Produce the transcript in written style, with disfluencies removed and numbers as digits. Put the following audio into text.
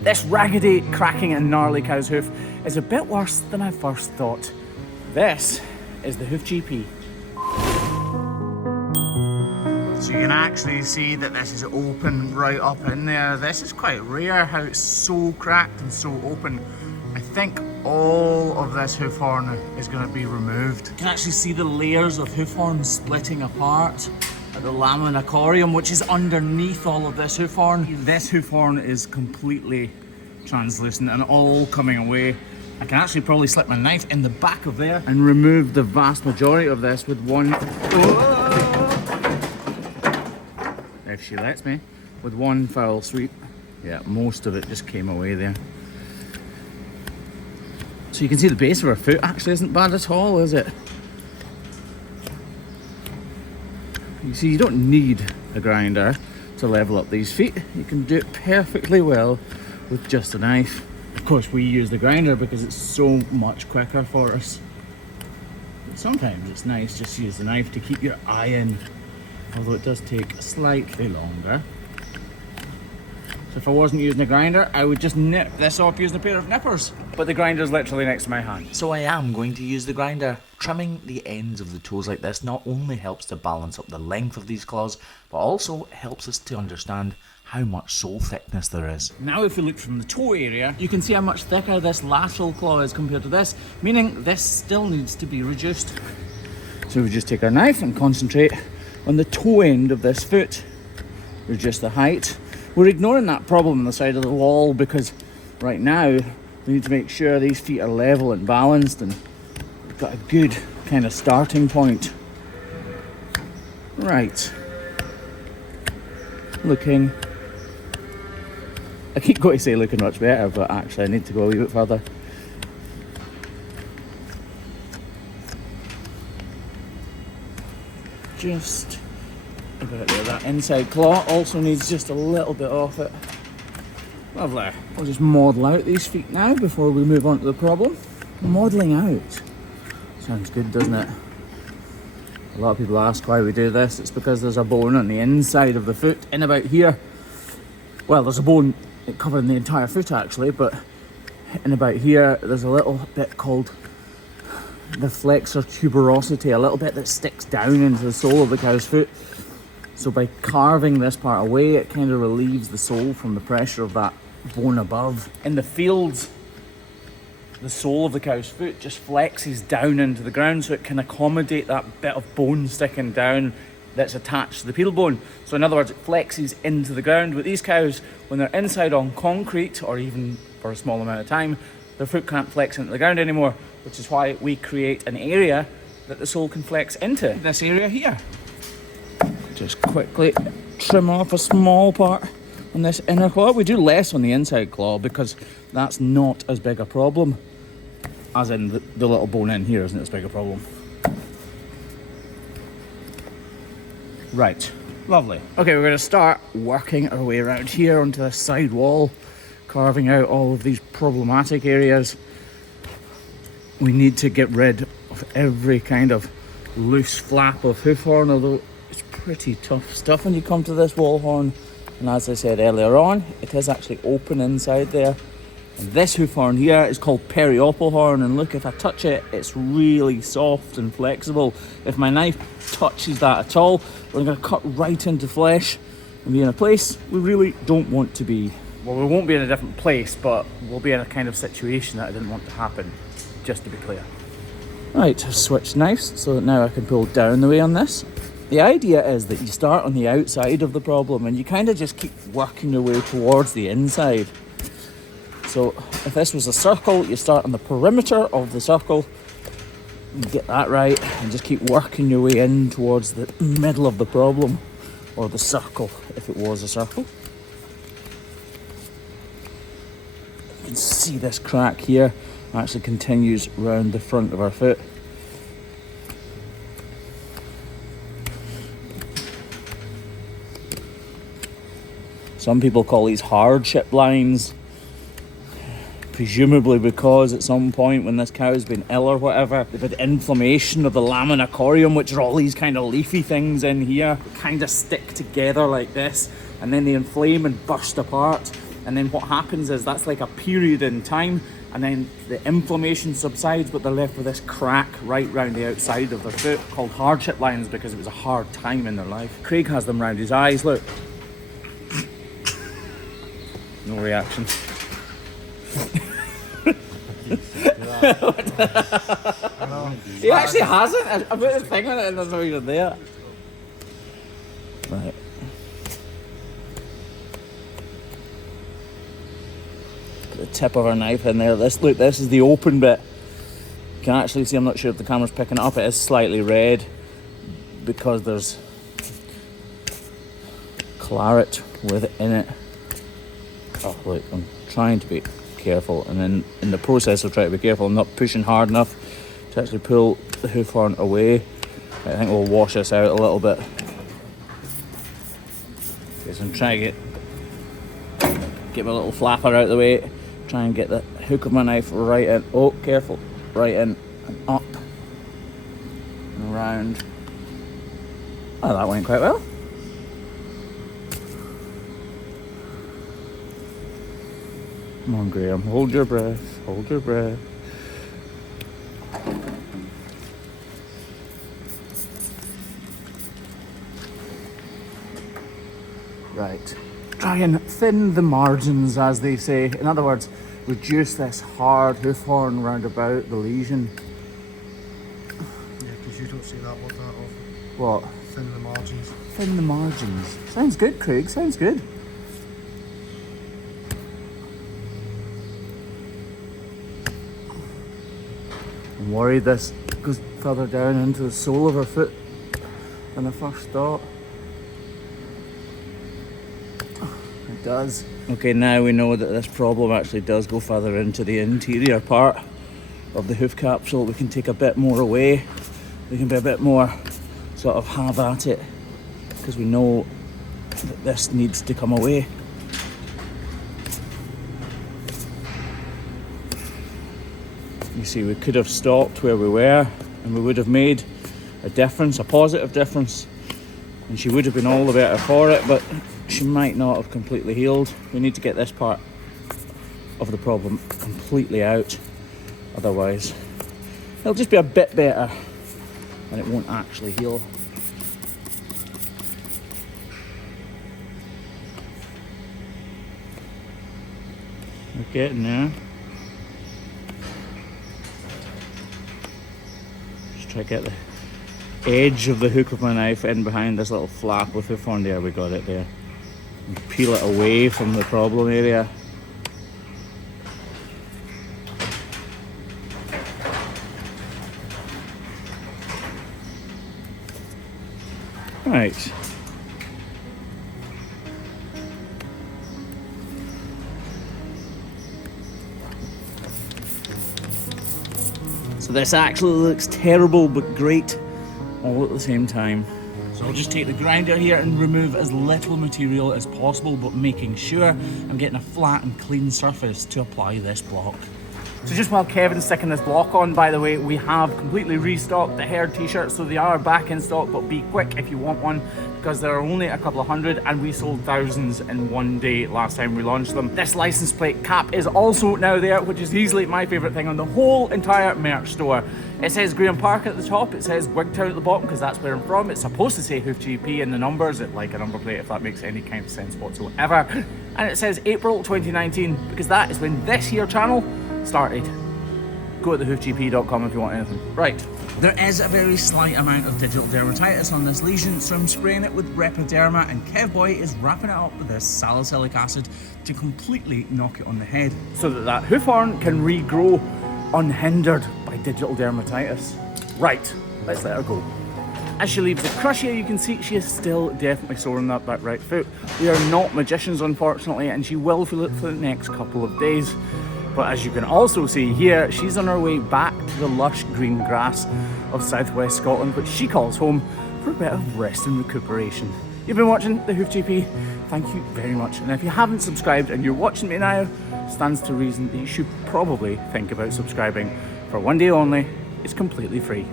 This raggedy, cracking and gnarly cow's hoof is a bit worse than I first thought. This is the Hoof GP. So you can actually see that this is open right up in there. This is quite rare how it's so cracked and so open. I think all of this hoof horn is going to be removed. You can actually see the layers of hoof horn splitting apart at the lamina corium, which is underneath all of this hoof horn. This hoof horn is completely translucent and all coming away. I can actually probably slip my knife in the back of there and remove the vast majority of this with one... if she lets me, with one foul sweep. Yeah, most of it just came away there. So you can see the base of her foot actually isn't bad at all, is it? You see, you don't need a grinder to level up these feet. You can do it perfectly well with just a knife. Of course, we use the grinder because it's so much quicker for us. But sometimes it's nice just to use the knife to keep your eye in, although it does take slightly longer. So if I wasn't using a grinder, I would just nip this off using a pair of nippers. But the grinder's literally next to my hand. So I am going to use the grinder. Trimming the ends of the toes like this not only helps to balance up the length of these claws, but also helps us to understand how much sole thickness there is. Now if we look from the toe area, you can see how much thicker this lateral claw is compared to this, meaning this still needs to be reduced. So we just take our knife and concentrate on the toe end of this foot. Reduce the height. We're ignoring that problem on the side of the wall because right now we need to make sure these feet are level and balanced and we've got a good kind of starting point. Right. Looking. I keep going to say looking much better, but actually I need to go a wee bit further. Just about there. That inside claw also needs just a little bit off it. Lovely. We'll just model out these feet now before we move on to the problem. Modelling out. Sounds good, doesn't it? A lot of people ask why we do this. It's because there's a bone on the inside of the foot, in about here. Well, there's a bone covering the entire foot actually, but in about here there's a little bit called the flexor tuberosity, a little bit that sticks down into the sole of the cow's foot. So by carving this part away, it kind of relieves the sole from the pressure of that bone above. In the fields, the sole of the cow's foot just flexes down into the ground so it can accommodate that bit of bone sticking down that's attached to the peel bone. So in other words, it flexes into the ground. With these cows, when they're inside on concrete, or even for a small amount of time, their foot can't flex into the ground anymore, which is why we create an area that the sole can flex into. This area here. Just quickly trim off a small part on this inner claw. We do less on the inside claw because that's not as big a problem. As in the little bone in here isn't as big a problem. Right, lovely. Okay, we're going to start working our way around here onto the side wall, carving out all of these problematic areas. We need to get rid of every kind of loose flap of hoof horn, although it's pretty tough stuff when you come to this wall horn. And as I said earlier on, it is actually open inside there. And this hoof horn here is called periopal horn, and look, if I touch it, it's really soft and flexible. If my knife touches that at all, we're going to cut right into flesh and be in a place we really don't want to be. Well, we won't be in a different place, but we'll be in a kind of situation that I didn't want to happen, just to be clear. Right, I've switched knives so that now I can pull down the way on this. The idea is that you start on the outside of the problem and you kind of just keep working your way towards the inside. So if this was a circle, you start on the perimeter of the circle, get that right, and just keep working your way in towards the middle of the problem, or the circle if it was a circle. You can see this crack here actually continues round the front of our foot. Some people call these hardship lines, presumably because at some point when this cow's been ill or whatever, they've had inflammation of the lamina corium, which are all these kind of leafy things in here, kind of stick together like this, and then they inflame and burst apart. And then what happens is that's like a period in time, and then the inflammation subsides, but they're left with this crack right round the outside of their foot called hardship lines because it was a hard time in their life. Craig has them round his eyes, look. No reaction. He actually hasn't. I put his thing on it and there's no even there. Right. Put the tip of our knife in there. This is the open bit. You can actually see, I'm not sure if the camera's picking it up, it is slightly red because there's claret within it. Oh look, I'm trying to be careful, and then in the process of trying to be careful, I'm not pushing hard enough to actually pull the hoof horn away. I think we'll wash this out a little bit. Okay, so I'm trying to get my little flapper out of the way, try and get the hook of my knife right in. Oh, careful, right in and up and around. Oh, that went quite well. Come on, Graham, hold your breath, hold your breath. Right, try and thin the margins, as they say. In other words, reduce this hard hoof horn round about the lesion. Yeah, because you don't see that word that often. What? Thin the margins. Thin the margins. Sounds good, Craig, sounds good. I'm worried this goes further down into the sole of her foot than I first thought. It does. Okay, now we know that this problem actually does go further into the interior part of the hoof capsule. We can take a bit more away. We can be a bit more sort of have at it because we know that this needs to come away. You see, we could have stopped where we were and we would have made a difference, a positive difference, and she would have been all the better for it, but she might not have completely healed. We need to get this part of the problem completely out, otherwise it'll just be a bit better and it won't actually heal. We're getting there. Try to get the edge of the hook of my knife in behind this little flap with hoof horn. There, we got it there. And peel it away from the problem area. Right. So this actually looks terrible but great all at the same time. So I'll just take the grinder here and remove as little material as possible, but making sure I'm getting a flat and clean surface to apply this block. So just while Kevin's sticking this block on, by the way, we have completely restocked the hair t-shirts, so they are back in stock, but be quick if you want one, because there are only a couple of hundred and we sold thousands in one day last time we launched them. This license plate cap is also now there, which is easily my favourite thing on the whole entire merch store. It says Graham Park at the top, it says Wigtown at the bottom because that's where I'm from. It's supposed to say Hoof GP in the numbers, like a number plate, if that makes any kind of sense whatsoever. And it says April 2019 because that is when this here channel started. Go to thehoofgp.com if you want anything. Right. There is a very slight amount of digital dermatitis on this lesion, so I'm spraying it with Repoderma, and Kevboy is wrapping it up with this salicylic acid to completely knock it on the head, so that that hoof horn can regrow unhindered by digital dermatitis. Right, let's let her go. As she leaves the crush here, you can see she is still definitely sore in that back right foot. We are not magicians, unfortunately, and she will feel it for the next couple of days. But as you can also see here, she's on her way back to the lush green grass of southwest Scotland, which she calls home, for a bit of rest and recuperation. You've been watching The Hoof GP, thank you very much. And if you haven't subscribed and you're watching me now, stands to reason that you should probably think about subscribing. For one day only, it's completely free.